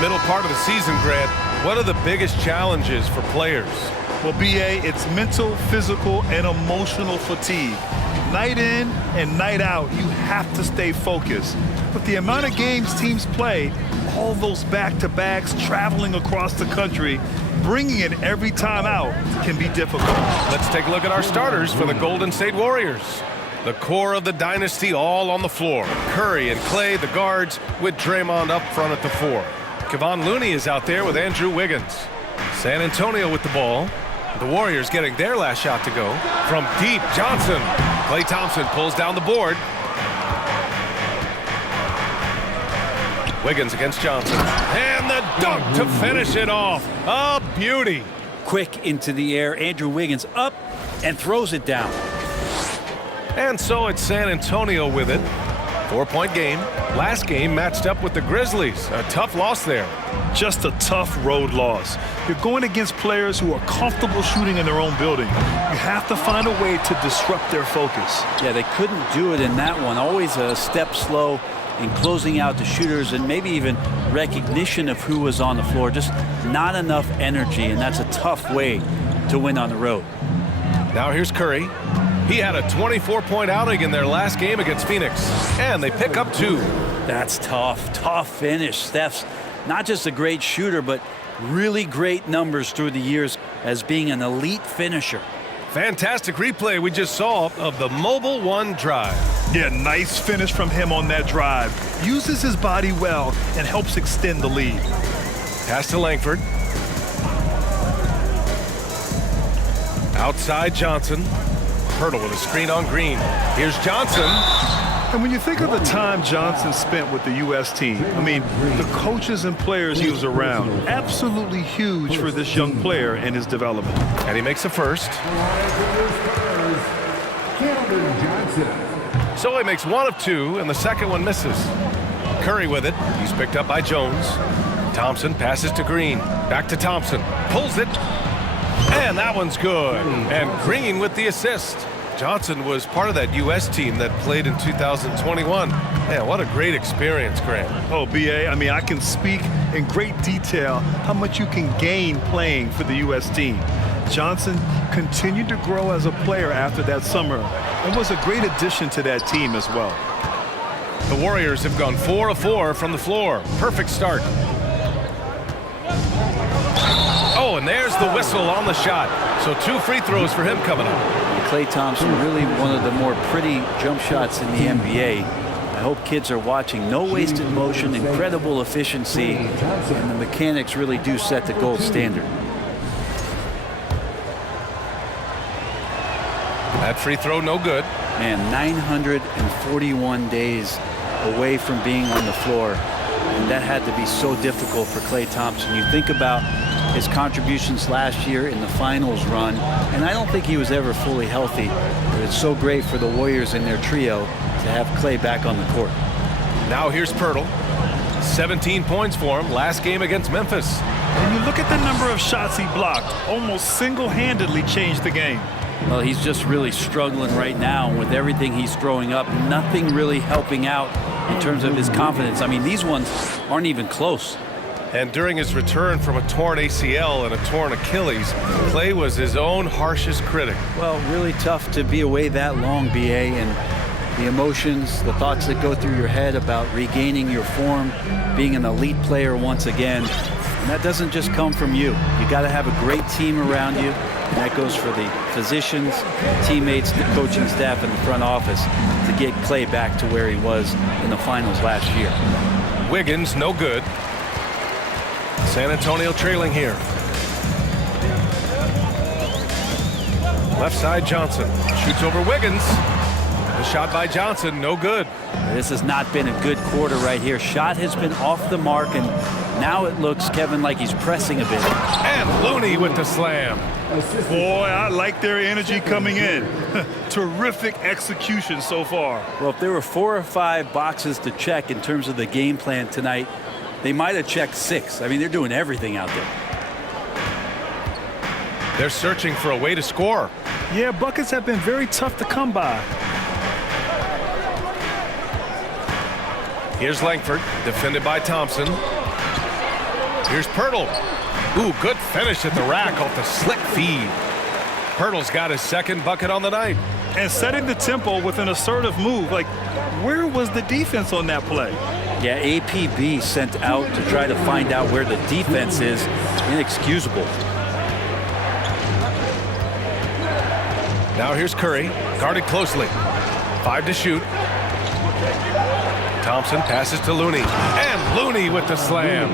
middle part of the season, Grant. What are the biggest challenges for players? Well, BA, it's mental, physical, and emotional fatigue. Night in and night out, you have to stay focused. But the amount of games teams play, all those back-to-backs, traveling across the country, bringing it every time out can be difficult. Let's take a look at our starters for the Golden State Warriors. The core of the dynasty all on the floor. Curry and Clay, the guards, with Draymond up front at the 4. Kevon Looney is out there with Andrew Wiggins. San Antonio with the ball. The Warriors getting their last shot to go. From deep, Johnson. Klay Thompson pulls down the board. Wiggins against Johnson. And the dunk to finish it off. A beauty. Quick into the air. Andrew Wiggins up and throws it down. And so it's San Antonio with it. 4-point game. Last game matched up with the Grizzlies. A tough loss there. Just a tough road loss. You're going against players who are comfortable shooting in their own building. You have to find a way to disrupt their focus. Yeah, they couldn't do it in that one. Always a step slow in closing out the shooters and maybe even recognition of who was on the floor. Just not enough energy, and that's a tough way to win on the road. Now here's Curry. He had a 24-point outing in their last game against Phoenix, and they pick up 2. That's tough. Tough finish. Steph's not just a great shooter, but really great numbers through the years as being an elite finisher. Fantastic replay we just saw of the Mobile One drive. Yeah, nice finish from him on that drive. Uses his body well and helps extend the lead. Pass to Langford. Outside Johnson. Hurdle with a screen on Green. Here's Johnson. And when you think of the time Johnson spent with the U.S. team, I mean, the coaches and players he was around, absolutely huge for this young player and his development. And he makes the first. So he makes 1 of 2, and the second one misses. Curry with it. He's picked up by Jones. Thompson passes to Green. Back to Thompson. Pulls it. And that one's good. And Green with the assist. Johnson was part of that U.S. team that played in 2021. Man, what a great experience, Grant. Oh, B.A., I mean, I can speak in great detail how much you can gain playing for the U.S. team. Johnson continued to grow as a player after that summer and was a great addition to that team as well. The Warriors have gone 4 of 4 from the floor. Perfect start. Oh, and there's the whistle on the shot. So 2 free throws for him coming up. Klay Thompson, really one of the more pretty jump shots in the NBA. I hope kids are watching. No wasted motion, incredible efficiency, and the mechanics really do set the gold standard. That free throw no good. Man, 941 days away from being on the floor. And that had to be so difficult for Klay Thompson. You think about his contributions last year in the finals run, and I don't think he was ever fully healthy. But it's so great for the Warriors in their trio to have Klay back on the court. Now here's Pirtle. 17 points for him last game against Memphis. When you look at the number of shots he blocked, almost single-handedly changed the game. Well, he's just really struggling right now with everything he's throwing up. Nothing really helping out in terms of his confidence. I mean, these ones aren't even close. And during his return from a torn ACL and a torn Achilles, Klay was his own harshest critic. Well, really tough to be away that long, B.A., and the emotions, the thoughts that go through your head about regaining your form, being an elite player once again. And that doesn't just come from you. You got to have a great team around you. And that goes for the physicians, teammates, the coaching staff, and the front office to get Klay back to where he was in the finals last year. Wiggins, no good. San Antonio trailing here. Left side, Johnson. Shoots over Wiggins. The shot by Johnson, no good. This has not been a good quarter right here. Shot has been off the mark, and now it looks, Kevin, like he's pressing a bit. And Looney with the slam. Boy, I like their energy coming in. Terrific execution so far. Well, if there were 4 or 5 boxes to check in terms of the game plan tonight, they might have checked 6. I mean, they're doing everything out there. They're searching for a way to score. Yeah, buckets have been very tough to come by. Here's Langford, defended by Thompson. Here's Pirtle. Ooh, good finish at the rack off the slick feed. Pirtle's got his second bucket on the night. And setting the tempo with an assertive move. Like, where was the defense on that play? Yeah, APB sent out to try to find out where the defense is. It's inexcusable. Now here's Curry, guarded closely. 5 to shoot. Thompson passes to Looney. And Looney with the slam.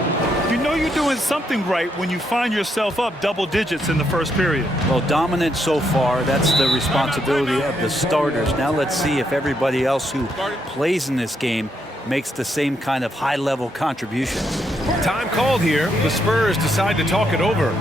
You know you're doing something right when you find yourself up double digits in the first period. Well, dominant so far. That's the responsibility of the starters. Now let's see if everybody else who plays in this game makes the same kind of high-level contributions. Time called here. The Spurs decide to talk it over.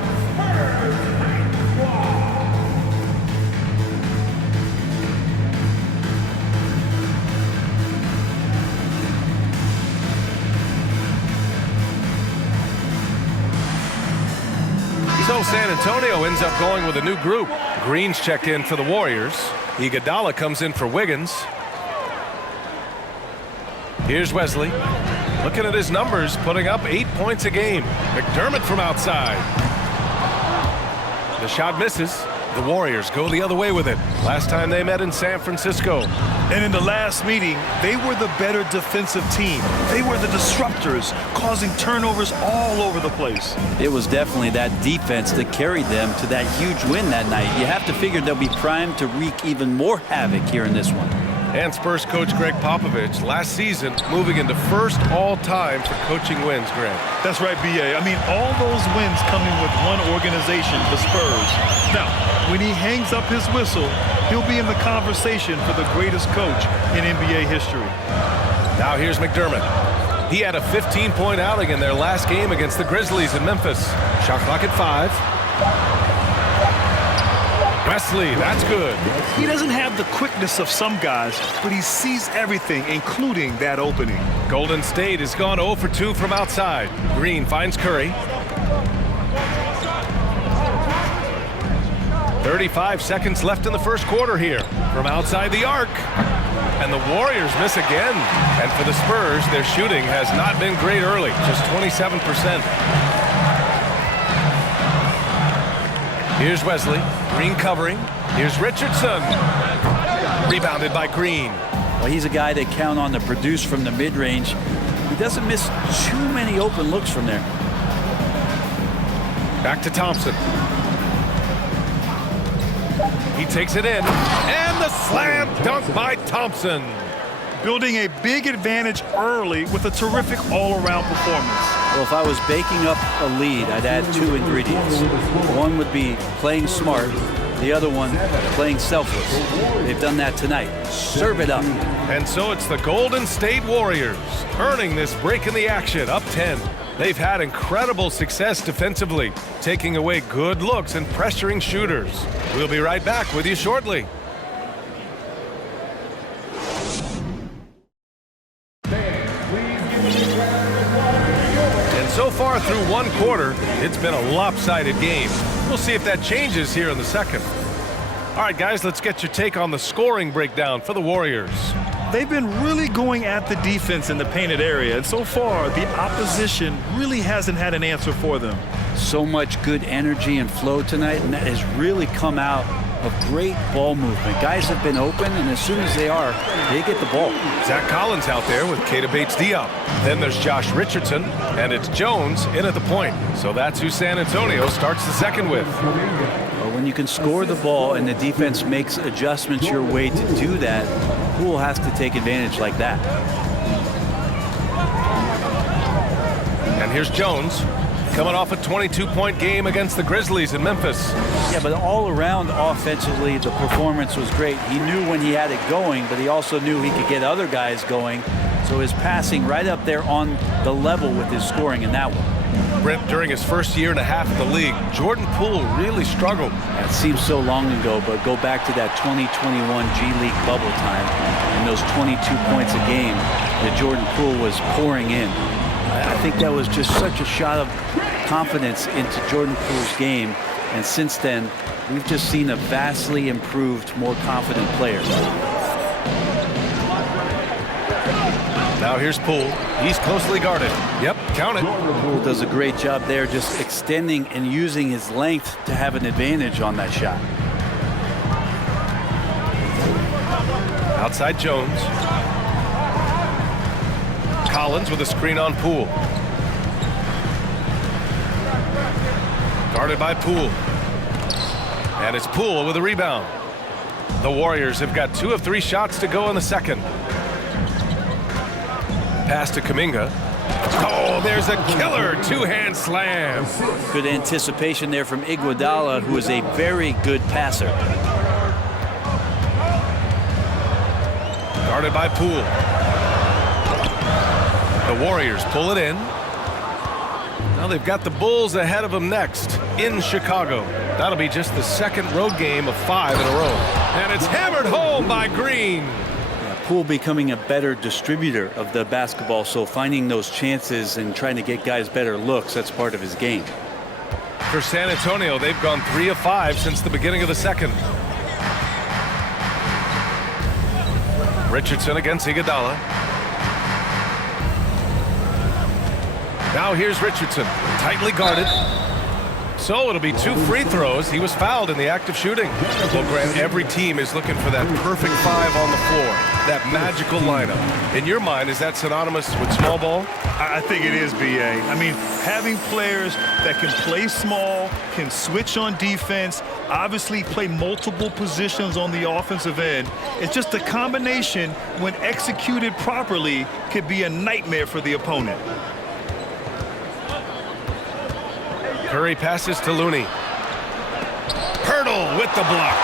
So San Antonio ends up going with a new group. Green's checked in for the Warriors. Iguodala comes in for Wiggins. Here's Wesley. Looking at his numbers, putting up 8 points a game. McDermott from outside. The shot misses. The Warriors go the other way with it. Last time they met in San Francisco. And in the last meeting, they were the better defensive team. They were the disruptors, causing turnovers all over the place. It was definitely that defense that carried them to that huge win that night. You have to figure they'll be primed to wreak even more havoc here in this one. And Spurs coach Greg Popovich last season moving into first all-time for coaching wins, Greg. That's right, B.A. I mean, all those wins coming with one organization, the Spurs. Now, when he hangs up his whistle, he'll be in the conversation for the greatest coach in NBA history. Now here's McDermott. He had a 15-point outing in their last game against the Grizzlies in Memphis. Shot clock at 5. Wesley, that's good. He doesn't have the quickness of some guys, but he sees everything, including that opening. Golden State has gone 0 for 2 from outside. Green finds Curry. 35 seconds left in the first quarter here. From outside the arc. And the Warriors miss again. And for the Spurs, their shooting has not been great early, just 27%. Here's Wesley. Green covering. Here's Richardson. Rebounded by Green. Well, he's a guy that count on to produce from the mid-range. He doesn't miss too many open looks from there. Back to Thompson. He takes it in. And the slam dunk by Thompson. Building a big advantage early with a terrific all-around performance. Well, if I was baking up a lead, I'd add 2 ingredients. One would be playing smart. The other one, playing selfless. They've done that tonight. Serve it up. And so it's the Golden State Warriors earning this break in the action, up 10. They've had incredible success defensively, taking away good looks and pressuring shooters. We'll be right back with you shortly. And so far through one quarter, it's been a lopsided game. We'll see if that changes here in the second. All right, guys, let's get your take on the scoring breakdown for the Warriors. They've been really going at the defense in the painted area, and so far, the opposition really hasn't had an answer for them. So much good energy and flow tonight, and that has really come out of great ball movement. Guys have been open, and as soon as they are, they get the ball. Zach Collins out there with Keita Bates-Diop. Then there's Josh Richardson, and it's Jones in at the point. So that's who San Antonio starts the second with. Well, when you can score the ball and the defense makes adjustments your way to do that, Poole has to take advantage like that. And here's Jones, coming off a 22-point game against the Grizzlies in Memphis. Yeah, but all around offensively, the performance was great. He knew when he had it going, but he also knew he could get other guys going. So his passing right up there on the level with his scoring in that one. Brent, during his first year and a half in the league, Jordan Poole really struggled. It seems so long ago, but go back to that 2021 G League bubble time and those 22 points a game that Jordan Poole was pouring in. I think that was just such a shot of confidence into Jordan Poole's game. And since then, we've just seen a vastly improved, more confident player. Now here's Poole. He's closely guarded. Yep, count it. Poole does a great job there, just extending and using his length to have an advantage on that shot. Outside Jones. Collins with a screen on Poole. Guarded by Poole. And it's Poole with a rebound. The Warriors have got 2 of 3 shots to go in the second. Pass to Kuminga. Oh, there's a killer 2-hand slam. Good anticipation there from Iguodala, who is a very good passer. Guarded by Poole. The Warriors pull it in. Now they've got the Bulls ahead of them next in Chicago. That'll be just the second road game of 5 in a row. And it's hammered home by Green. Yeah, Poole becoming a better distributor of the basketball, so finding those chances and trying to get guys better looks, that's part of his game. For San Antonio, they've gone 3 of 5 since the beginning of the second. Richardson against Iguodala. Now here's Richardson, tightly guarded. So it'll be 2 free throws. He was fouled in the act of shooting. Well, Grant, every team is looking for that perfect 5 on the floor, that magical lineup. In your mind, is that synonymous with small ball? I think it is, B.A. I mean, having players that can play small, can switch on defense, obviously play multiple positions on the offensive end. It's just a combination, when executed properly, could be a nightmare for the opponent. Curry passes to Looney. Pirtle with the block.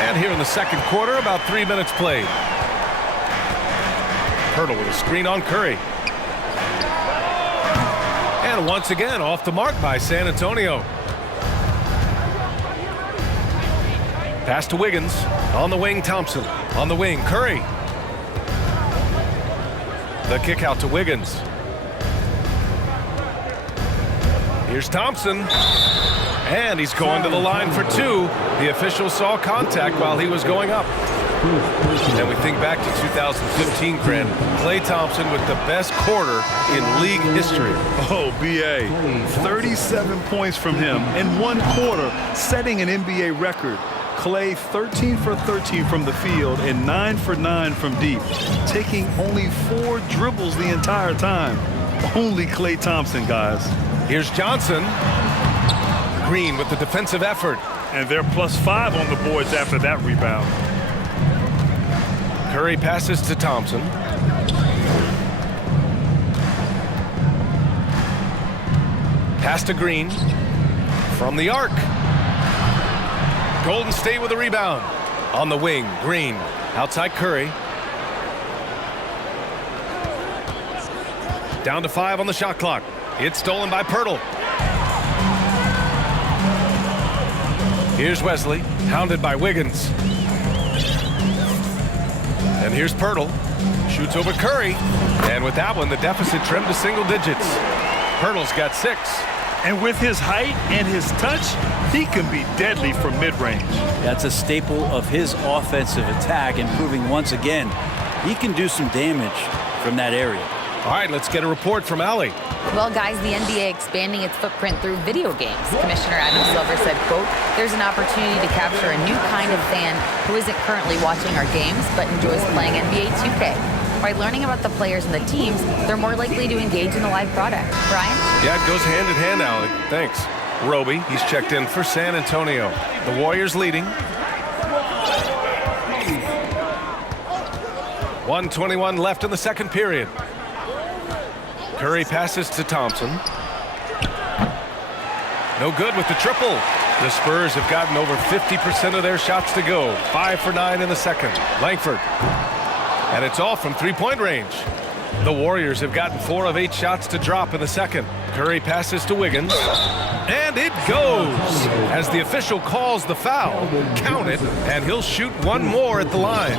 And here in the second quarter, about 3 minutes played. Pirtle with a screen on Curry. And once again, off the mark by San Antonio. Pass to Wiggins. On the wing, Thompson. On the wing, Curry. The kick out to Wiggins. Here's Thompson. And he's going to the line for 2. The official saw contact while he was going up. And we think back to 2015, Grant. Klay Thompson with the best quarter in league history. Oh, B.A. 37 points from him in 1 quarter, setting an NBA record. Klay 13 for 13 from the field and 9 for 9 from deep, taking only 4 dribbles the entire time. Only Klay Thompson, guys. Here's Johnson. Green with the defensive effort. And they're +5 on the boards after that rebound. Curry passes to Thompson. Pass to Green. From the arc. Golden State with a rebound. On the wing, Green. Outside Curry. Down to 5 on the shot clock. It's stolen by Pirtle. Here's Wesley, hounded by Wiggins. And here's Pirtle. Shoots over Curry. And with that one, the deficit trimmed to single digits. Pirtle's got 6. And with his height and his touch, he can be deadly from mid-range. That's a staple of his offensive attack, and proving once again he can do some damage from that area. All right, let's get a report from Allie. Well, guys, the NBA expanding its footprint through video games. Commissioner Adam Silver said, quote, "There's an opportunity to capture a new kind of fan who isn't currently watching our games but enjoys playing NBA 2K. By learning about the players and the teams, they're more likely to engage in the live product." Brian? Yeah, it goes hand in hand, Allie. Thanks. Roby, he's checked in for San Antonio. The Warriors leading. 1:21 left in the second period. Curry passes to Thompson. No good with the triple. The Spurs have gotten over 50% of their shots to go. 5 for 9 in the second. Langford. And it's all from three-point range. The Warriors have gotten 4 of 8 shots to drop in the second. Curry passes to Wiggins. And it goes. As the official calls the foul, count it, and he'll shoot 1 more at the line.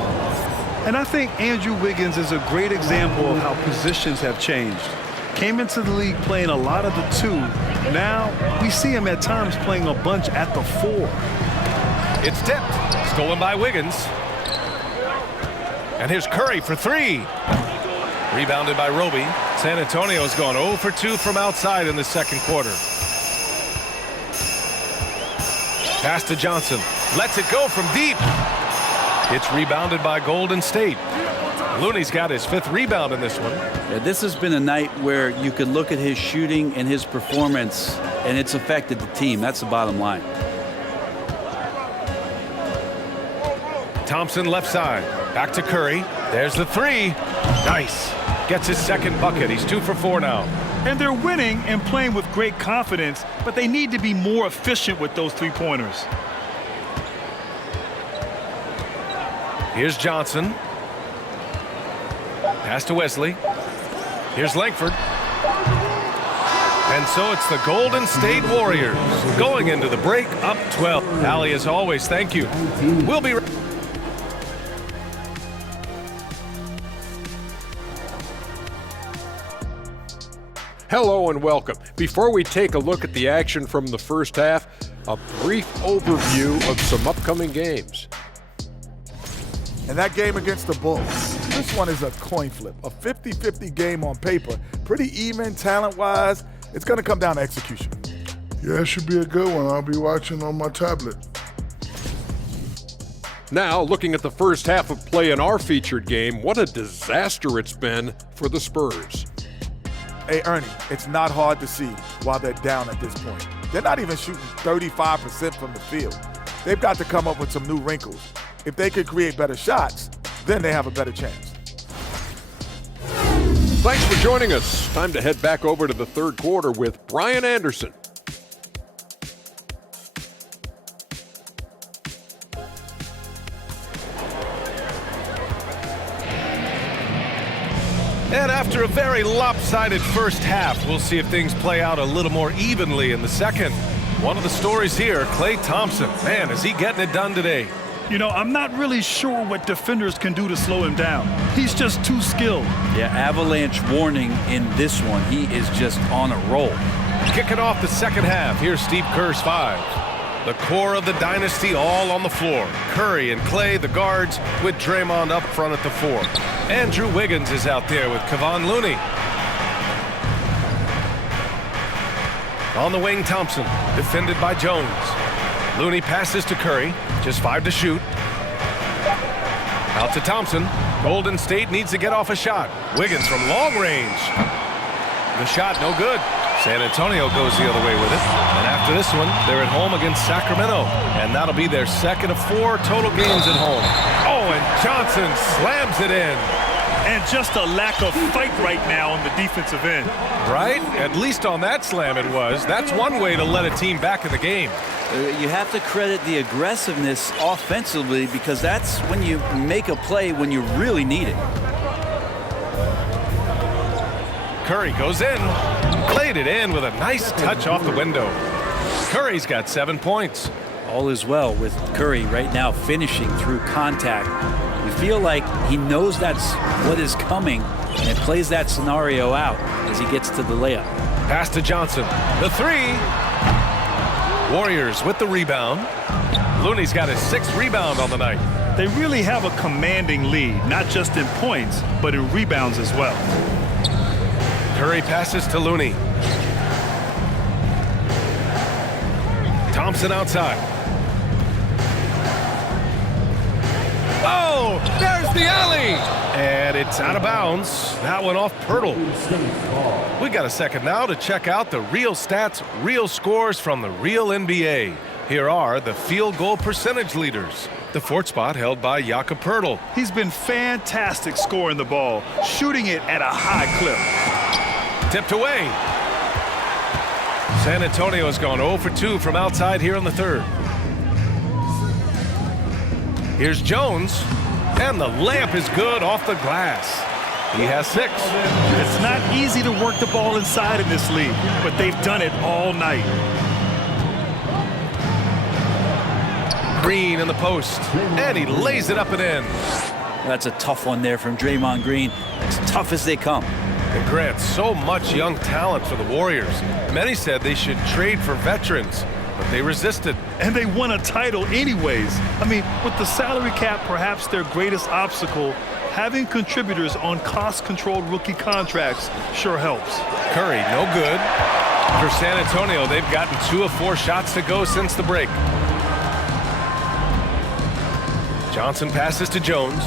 And I think Andrew Wiggins is a great example of how positions have changed. Came into the league playing a lot of the 2. Now we see him at times playing a bunch at the 4. It's tipped. Stolen by Wiggins. And here's Curry for three. Rebounded by Roby. San Antonio's gone 0 for 2 from outside in the second quarter. Pass to Johnson. Lets it go from deep. It's rebounded by Golden State. Looney's got his 5th rebound in this one. Yeah, this has been a night where you can look at his shooting and his performance, and it's affected the team. That's the bottom line. Thompson left side. Back to Curry. There's the three. Nice. Gets his 2nd bucket. He's 2 for 4 now. And they're winning and playing with great confidence, but they need to be more efficient with those three-pointers. Here's Johnson. Pass to Wesley. Here's Langford. And so it's the Golden State Warriors going into the break up 12. Allie, as always, thank you. We'll be right. Hello and welcome. Before we take a look at the action from the first half, a brief overview of some upcoming games. And that game against the Bulls, this one is a coin flip, a 50-50 game on paper. Pretty even talent-wise. It's going to come down to execution. Yeah, it should be a good one. I'll be watching on my tablet. Now, looking at the first half of play in our featured game, what a disaster it's been for the Spurs. Hey, Ernie, it's not hard to see why they're down at this point. They're not even shooting 35% from the field. They've got to come up with some new wrinkles. If they can create better shots, then they have a better chance. Thanks for joining us. Time to head back over to the third quarter with Brian Anderson. And after a very lopsided first half, we'll see if things play out a little more evenly in the second. One of the stories here, Klay Thompson. Man, is he getting it done today? You know, I'm not really sure what defenders can do to slow him down. He's just too skilled. Yeah, avalanche warning in this one. He is just on a roll. Kicking off the second half, here's Steve Kerr's 5. The core of the dynasty all on the floor. Curry and Klay, the guards, with Draymond up front at the 4. Andrew Wiggins is out there with Keldon Looney. On the wing, Thompson, defended by Jones. Looney passes to Curry, just 5 to shoot. Out to Thompson. Golden State needs to get off a shot. Wiggins from long range. The shot no good. San Antonio goes the other way with it. And after this one, they're at home against Sacramento. And that'll be their 2nd of 4 total games at home. Oh, and Johnson slams it in. And just a lack of fight right now on the defensive end. Right? At least on that slam it was. That's one way to let a team back in the game. You have to credit the aggressiveness offensively because that's when you make a play when you really need it. Curry goes in. Played it in with a nice touch off the window. Curry's got 7 points. All is well with Curry right now finishing through contact. You feel like he knows that's what is coming and plays that scenario out as he gets to the layup. Pass to Johnson. The 3. Warriors with the rebound. Looney's got his 6th rebound on the night. They really have a commanding lead, not just in points, but in rebounds as well. Curry passes to Looney. Thompson outside. Oh, there's the alley. And it's out of bounds. That one off Pirtle. We got a second now to check out the real stats, real scores from the real NBA. Here are the field goal percentage leaders. The 4th spot held by Jakob Pirtle. He's been fantastic scoring the ball, shooting it at a high clip. Tipped away. San Antonio has gone 0 for 2 from outside here in the 3rd. Here's Jones, and the layup is good off the glass. He has 6. It's not easy to work the ball inside in this league, but they've done it all night. Green in the post, and he lays it up and in. That's a tough one there from Draymond Green. As tough as they come. And Grant, so much young talent for the Warriors. Many said they should trade for veterans, but they resisted. And they won a title anyways. I mean, with the salary cap perhaps their greatest obstacle, having contributors on cost-controlled rookie contracts sure helps. Curry, no good. For San Antonio, they've gotten 2 of 4 shots to go since the break. Johnson passes to Jones.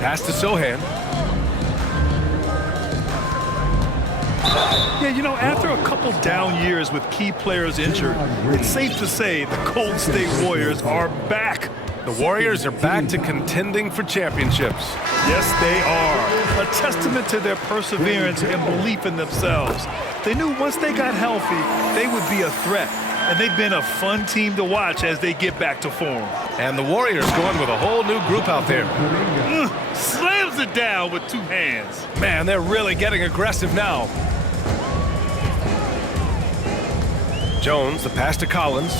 Pass to Sohan. Yeah, you know, after a couple down years with key players injured, it's safe to say the Golden State Warriors are back. The Warriors are back to contending for championships. Yes, they are. A testament to their perseverance and belief in themselves. They knew once they got healthy, they would be a threat. And they've been a fun team to watch as they get back to form. And the Warriors going with a whole new group out there. Slams it down with 2 hands. Man, they're really getting aggressive now. Jones, the pass to Collins.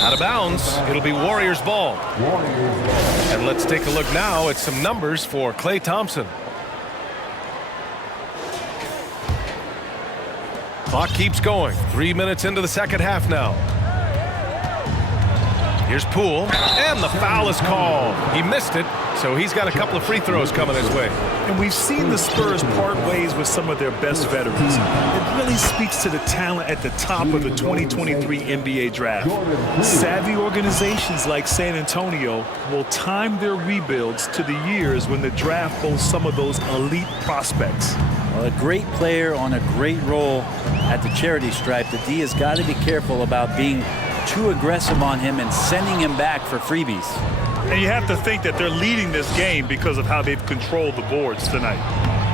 Out of bounds. It'll be Warriors ball. And let's take a look now at some numbers for Klay Thompson. Clock keeps going. 3 minutes into the second half now. Here's Poole, and the foul is called. He missed it, so he's got a couple of free throws coming his way. And we've seen the Spurs part ways with some of their best veterans. It really speaks to the talent at the top of the 2023 NBA draft. Savvy organizations like San Antonio will time their rebuilds to the years when the draft boasts some of those elite prospects. Well, a great player on a great role at the charity stripe. The D has got to be careful about being too aggressive on him and sending him back for freebies. And you have to think that they're leading this game because of how they've controlled the boards tonight.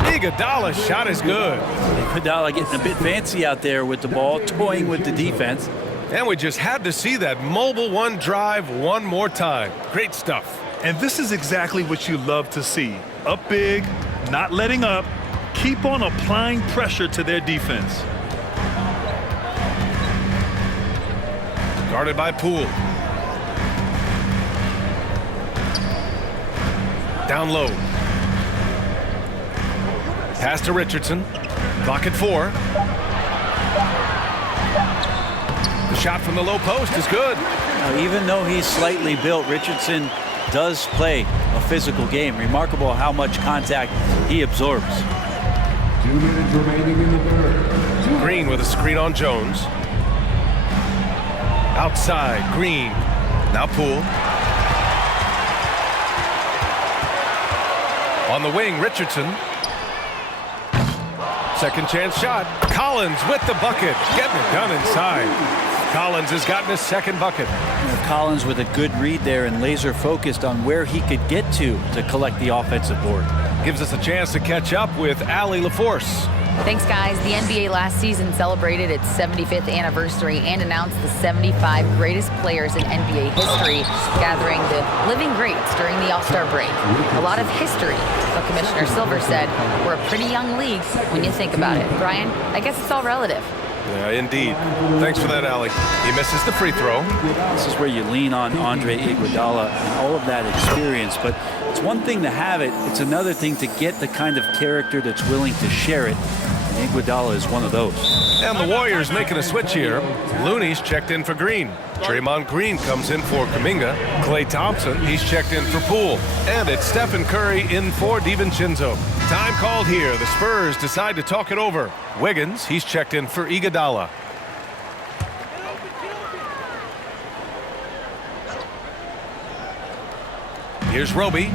Iguodala's shot is good. Iguodala getting a bit fancy out there with the ball, toying with the defense. And we just had to see that mobile one drive one more time. Great stuff. And this is exactly what you love to see. Up big, not letting up, keep on applying pressure to their defense. Guarded by Poole. Down low. Pass to Richardson. Clock at 4. The shot from the low post is good. Now, even though he's slightly built, Richardson does play a physical game. Remarkable how much contact he absorbs. 2 minutes remaining in the third. Green with a screen on Jones. Outside, Green. Now Poole. On the wing, Richardson. Second chance shot. Collins with the bucket. Getting it done inside. Collins has gotten his second bucket. Collins with a good read there and laser focused on where he could get to collect the offensive board. Gives us a chance to catch up with Allie LaForce. Thanks, guys. The NBA last season celebrated its 75th anniversary and announced the 75 greatest players in NBA history, gathering the living greats during the All-Star break. A lot of history, but Commissioner Silver said we're a pretty young league when you think about it. Brian, I guess it's all relative. Yeah, indeed. Thanks for that, Allie. He misses the free throw. This is where you lean on Andre Iguodala and all of that experience, but it's one thing to have it, it's another thing to get the kind of character that's willing to share it, and Iguodala is one of those. And the Warriors making a switch here. Looney's checked in for Green. Draymond Green comes in for Kuminga. Klay Thompson, he's checked in for Poole. And it's Stephen Curry in for DiVincenzo. Time called here. The Spurs decide to talk it over. Wiggins, he's checked in for Iguodala. Here's Roby.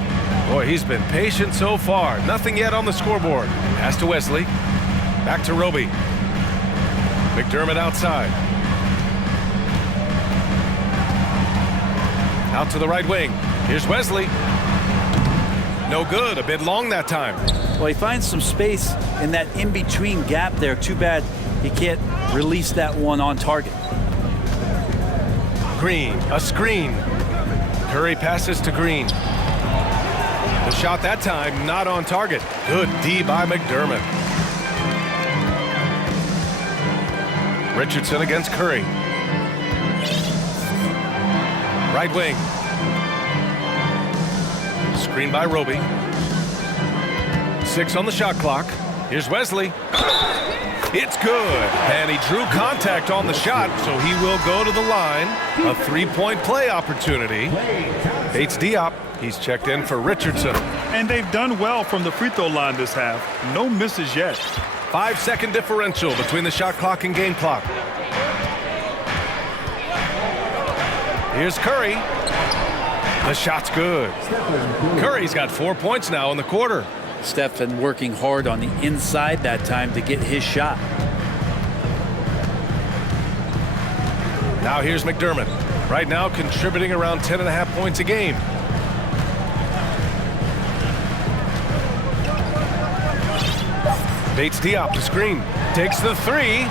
Boy, he's been patient so far. Nothing yet on the scoreboard. Pass to Wesley. Back to Roby. McDermott outside. Out to the right wing. Here's Wesley. No good. A bit long that time. Well, he finds some space in that in-between gap there. Too bad he can't release that one on target. Green, a screen. Curry passes to Green. The shot that time not on target. Good D by McDermott. Richardson against Curry. Right wing. Screen by Roby. 6 on the shot clock. Here's Wesley. It's good. And he drew contact on the shot, so he will go to the line. A three-point play opportunity. Bates Diop, he's checked in for Richardson. And they've done well from the free throw line this half. No misses yet. 5-second differential between the shot clock and game clock. Here's Curry. The shot's good. Curry's got 4 points now in the quarter. Stephen working hard on the inside that time to get his shot. Now here's McDermott. Right now contributing around 10.5 points a game. Bates Diop to screen. Takes the three.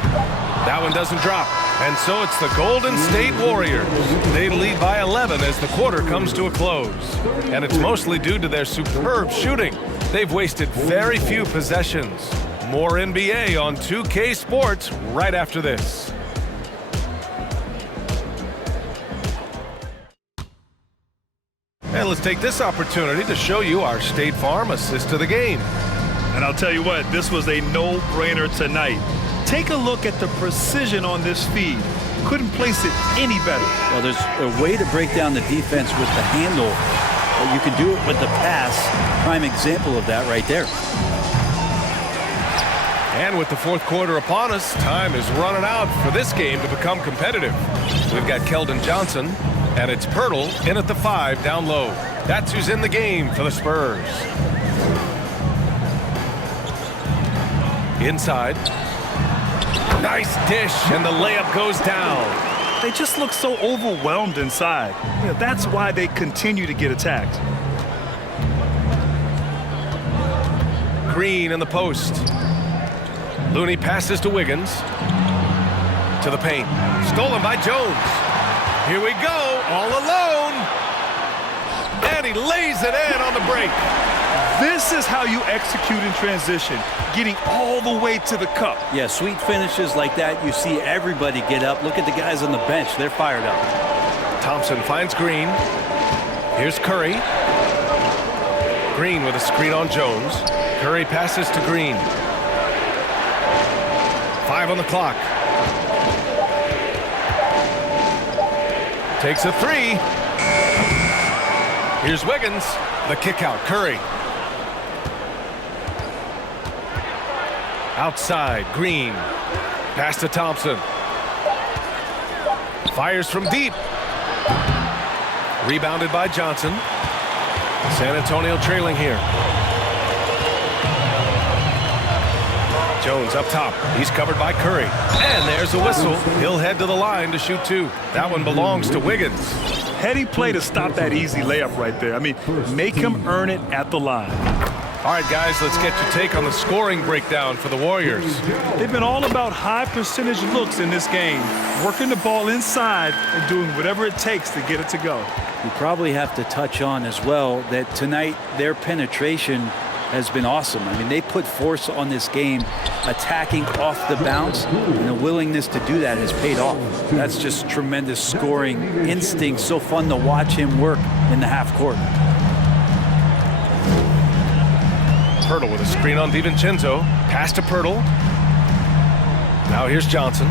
That one doesn't drop. And so it's the Golden State Warriors. They lead by 11 as the quarter comes to a close. And it's mostly due to their superb shooting. They've wasted very few possessions. More NBA on 2K Sports right after this. And let's take this opportunity to show you our State Farm assist to the game. And I'll tell you what, this was a no-brainer tonight. Take a look at the precision on this feed. Couldn't place it any better. Well, there's a way to break down the defense with the handle. You can do it with the pass. Prime example of that right there. And with the fourth quarter upon us, time is running out for this game to become competitive. We've got Keldon Johnson, and it's Pirtle in at the 5 down low. That's who's in the game for the Spurs. Inside. Nice dish, and the layup goes down. They just look so overwhelmed inside. You know, that's why they continue to get attacked. Green in the post. Looney passes to Wiggins. To the paint. Stolen by Jones. Here we go, all alone. And he lays it in on the break. This is how you execute in transition, getting all the way to the cup. Yeah, sweet finishes like that, you see everybody get up. Look at the guys on the bench. They're fired up. Thompson finds Green. Here's Curry. Green with a screen on Jones. Curry passes to Green. 5 on the clock. Takes a 3. Here's Wiggins. The kick out. Curry. Outside, Green. Pass to Thompson. Fires from deep. Rebounded by Johnson. San Antonio trailing here. Jones up top. He's covered by Curry. And there's a whistle. He'll head to the line to shoot 2. That one belongs to Wiggins. Heady play to stop that easy layup right there. I mean, make him earn it at the line. All right, guys, let's get your take on the scoring breakdown for the Warriors. They've been all about high percentage looks in this game, working the ball inside and doing whatever it takes to get it to go. You probably have to touch on as well that tonight their penetration has been awesome. I mean, they put force on this game, attacking off the bounce, and the willingness to do that has paid off. That's just tremendous scoring instinct. So fun to watch him work in the half court. Pirtle with a screen on DiVincenzo. Pass to Pirtle. Now here's Johnson.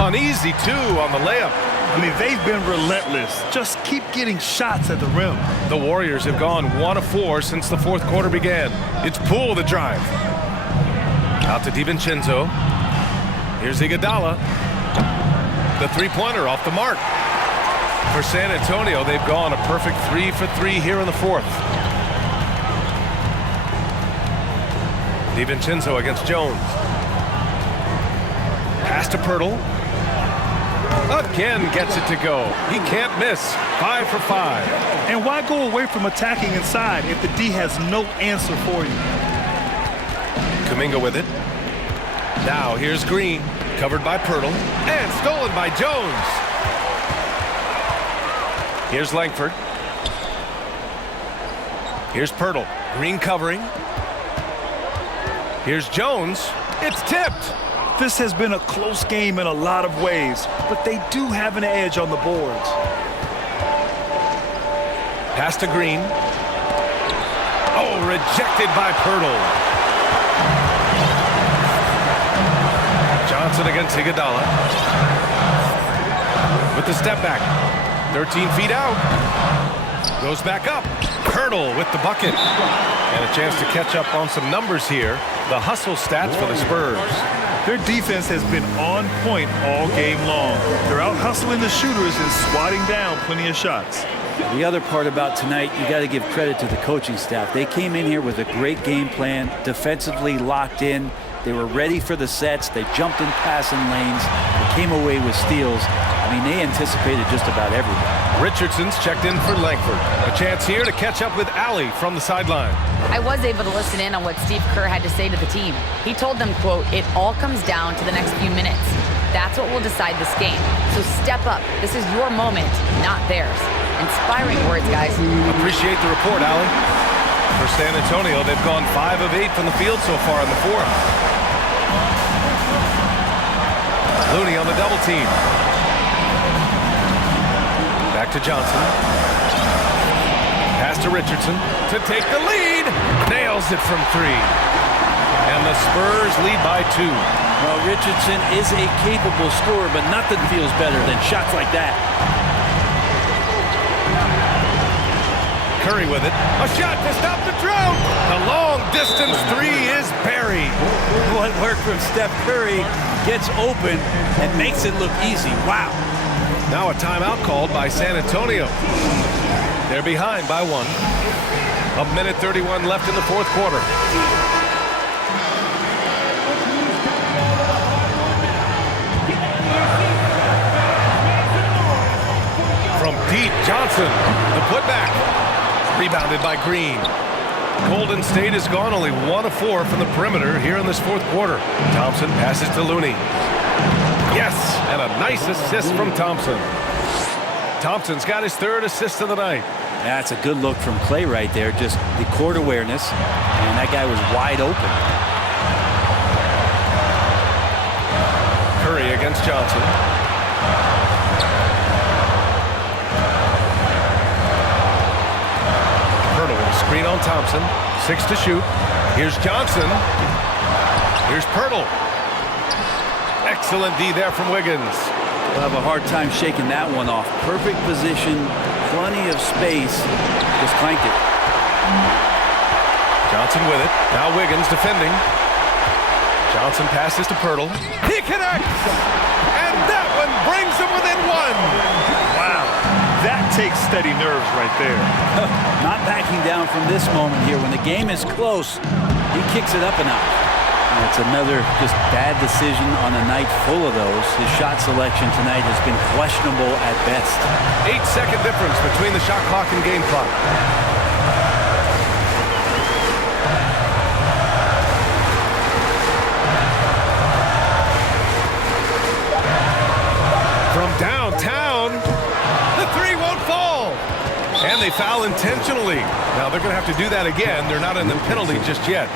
An easy 2 on the layup. I mean, they've been relentless. Just keep getting shots at the rim. The Warriors have gone 1 of 4 since the fourth quarter began. It's Poole the drive. Out to DiVincenzo. Here's Iguodala. The three-pointer off the mark. For San Antonio, they've gone a perfect 3 for 3 here in the fourth. DiVincenzo against Jones. Pass to Pirtle. Again gets it to go. He can't miss. 5 for 5. And why go away from attacking inside if the D has no answer for you? Kuminga with it. Now here's Green. Covered by Pirtle. And stolen by Jones. Here's Langford. Here's Pirtle. Green covering. Here's Jones. It's tipped. This has been a close game in a lot of ways, but they do have an edge on the boards. Pass to Green. Oh, rejected by Pirtle. Johnson against Iguodala. With the step back. 13 feet out. Goes back up. Pirtle with the bucket. And a chance to catch up on some numbers here. The hustle stats for the Spurs. Their defense has been on point all game long. They're out hustling the shooters and swatting down plenty of shots. The other part about tonight, you got to give credit to the coaching staff. They came in here with a great game plan, defensively locked in. They were ready for the sets. They jumped in passing lanes. They came away with steals. I mean, they anticipated just about everything. Richardson's checked in for Langford. A chance here to catch up with Allie from the sideline. I was able to listen in on what Steve Kerr had to say to the team. He told them, quote, "It all comes down to the next few minutes. That's what will decide this game. So step up. This is your moment, not theirs." Inspiring words, guys. Appreciate the report, Allie. For San Antonio, they've gone 5 of 8 from the field so far in the fourth. Looney on the double team. Back to Johnson. Pass to Richardson to take the lead. Nails it from 3. And the Spurs lead by 2. Well, Richardson is a capable scorer, but nothing feels better than shots like that. Curry with it. A shot to stop the drought. The long distance 3 is buried. What worked from Steph Curry gets open and makes it look easy. Wow. Now a timeout called by San Antonio. They're behind by 1. 1:31 left in the fourth quarter. From deep, Johnson, the putback. Rebounded by Green. Golden State has gone only 1 of 4 from the perimeter here in this fourth quarter. Thompson passes to Looney. Yes, and a nice assist from Thompson. Thompson's got his 3rd assist of the night. That's a good look from Clay right there. Just the court awareness, and that guy was wide open. Curry against Johnson. Screen on Thompson. 6 to shoot. Here's Johnson. Here's Pirtle. Excellent D there from Wiggins. We'll have a hard time shaking that one off. Perfect position, plenty of space. Just clanked it. Johnson with it. Now Wiggins defending. Johnson passes to Pirtle. He connects! And that one brings him within 1. Wow. That takes steady nerves right there. Not backing down from this moment here. When the game is close, he kicks it up a notch. It's another just bad decision on a night full of those. His shot selection tonight has been questionable at best. 8-second difference between the shot clock and game clock. From downtown, the 3 won't fall. And they foul intentionally. Now they're going to have to do that again. They're not in the penalty just yet.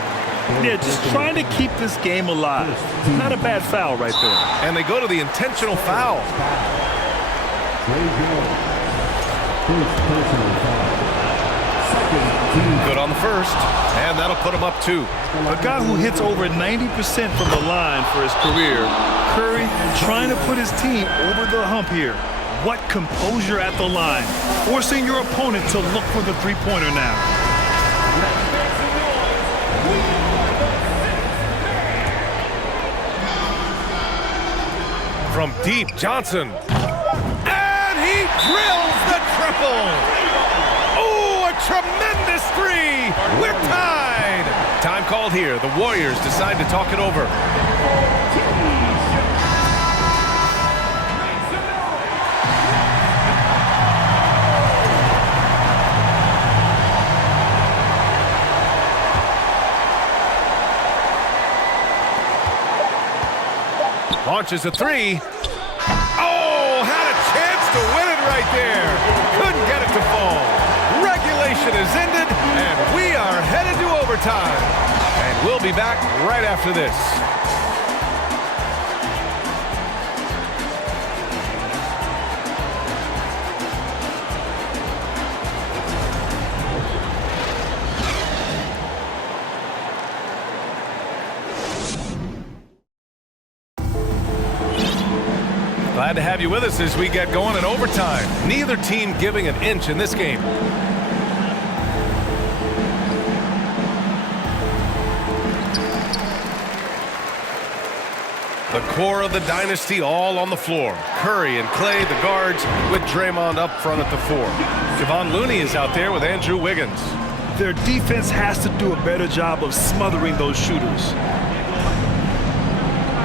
Yeah, just trying to keep this game alive. Not a bad foul right there. And they go to the intentional foul. Good on the first, and that'll put him up 2. A guy who hits over 90% from the line for his career, Curry trying to put his team over the hump here. What composure at the line, forcing your opponent to look for the three-pointer now. From deep, Johnson. And he drills the triple. Oh, a tremendous 3. We're tied. Time called here. The Warriors decide to talk it over. Launches a 3. Oh, had a chance to win it right there. Couldn't get it to fall. Regulation is ended, and we are headed to overtime. And we'll be back right after this. Glad to have you with us as we get going in overtime. Neither team giving an inch in this game. The core of the dynasty all on the floor. Curry and Clay, the guards, with Draymond up front at the 4. Kevon Looney is out there with Andrew Wiggins. Their defense has to do a better job of smothering those shooters.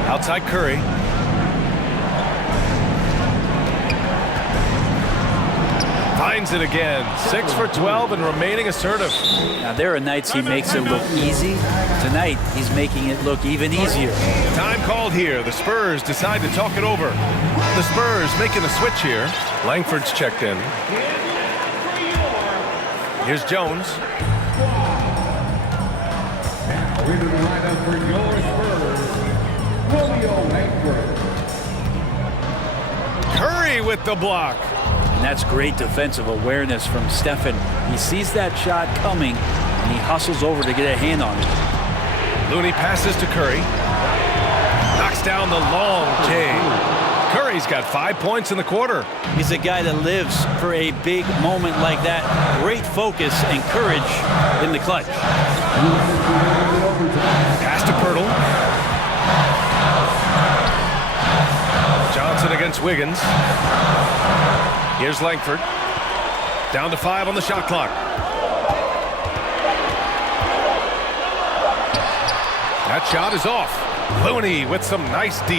Outside Curry. Finds it again. 6 for 12 and remaining assertive. Now, there are nights he makes it look easy. Tonight, he's making it look even easier. Time called here. The Spurs decide to talk it over. The Spurs making a switch here. Langford's checked in. Here's Jones. Now into the lineup for your Spurs, Romeo Langford. Curry with the block. And that's great defensive awareness from Stephen. He sees that shot coming, and he hustles over to get a hand on it. Looney passes to Curry. Knocks down the long J. Curry's got 5 points in the quarter. He's a guy that lives for a big moment like that. Great focus and courage in the clutch. Pass to Pirtle. Johnson against Wiggins. Here's Langford. Down to 5 on the shot clock. That shot is off. Looney with some nice D.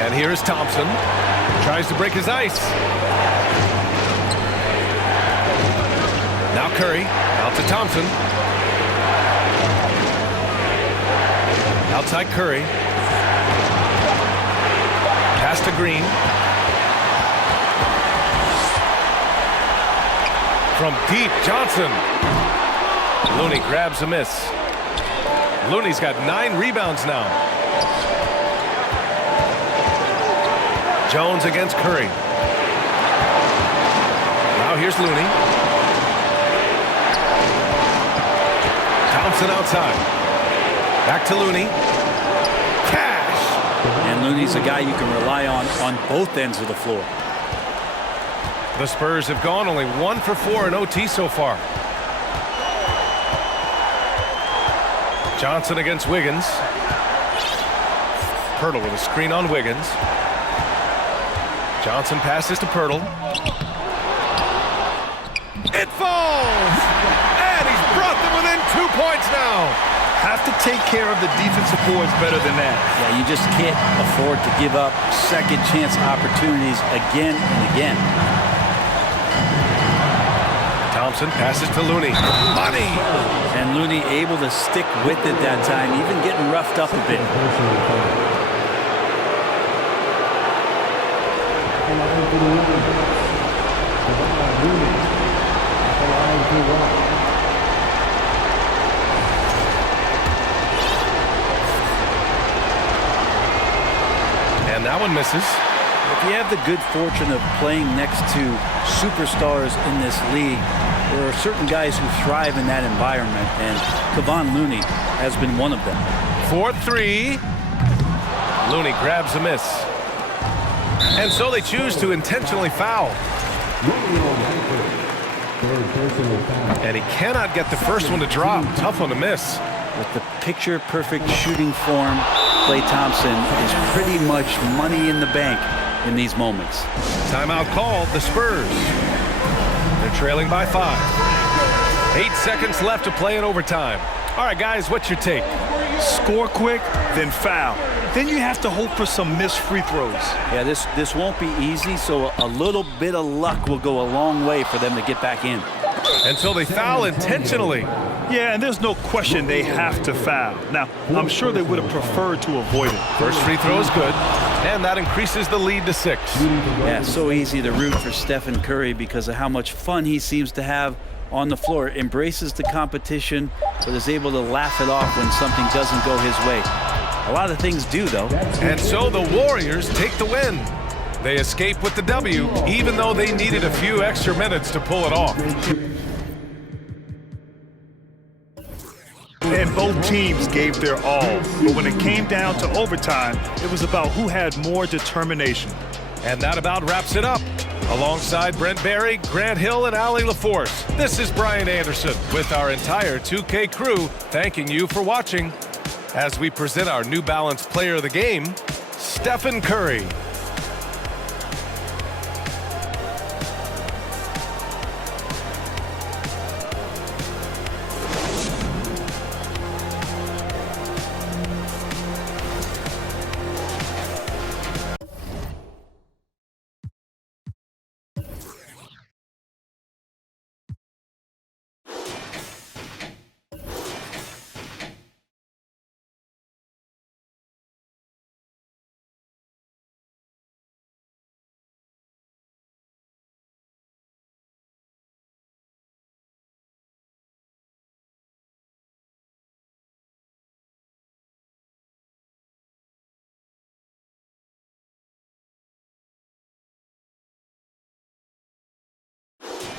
And here is Thompson. Tries to break his ice. Now Curry. Out to Thompson. Outside Curry. Pass to Green. From deep, Johnson. Looney grabs a miss. Looney's got 9 rebounds now. Jones against Curry. Now here's Looney. Thompson outside. Back to Looney. And Looney's a guy you can rely on both ends of the floor. The Spurs have gone only 1 for 4 in OT so far. Johnson against Wiggins. Pirtle with a screen on Wiggins. Johnson passes to Pirtle. It falls! And he's brought them within 2 points now. Have to take care of the defensive boards better than that. Yeah, you just can't afford to give up second chance opportunities again and again. Thompson passes to Looney. Money! And Looney able to stick with it that time, even getting roughed up a bit. And that one misses. If you have the good fortune of playing next to superstars in this league, there are certain guys who thrive in that environment, and Kevon Looney has been one of them. 4-3. Looney grabs a miss. And so they choose to intentionally foul. And he cannot get the first one to drop. Tough one to miss. With the picture-perfect shooting form, Klay Thompson is pretty much money in the bank in these moments. Timeout called. The Spurs. They're trailing by 5. 8 seconds left to play in overtime. All right, guys, what's your take? Score quick, then foul. Then you have to hope for some missed free throws. Yeah, this won't be easy, so a little bit of luck will go a long way for them to get back in. And so they foul intentionally. Yeah, and there's no question they have to foul. Now, I'm sure they would have preferred to avoid it. First free throw is good, and that increases the lead to 6. Yeah, so easy to root for Stephen Curry because of how much fun he seems to have on the floor. Embraces the competition, but is able to laugh it off when something doesn't go his way. A lot of things do, though. And so the Warriors take the win. They escape with the W, even though they needed a few extra minutes to pull it off. And both teams gave their all. But when it came down to overtime, it was about who had more determination. And that about wraps it up. Alongside Brent Barry, Grant Hill, and Allie LaForce, this is Brian Anderson with our entire 2K crew thanking you for watching as we present our New Balance Player of the Game, Stephen Curry.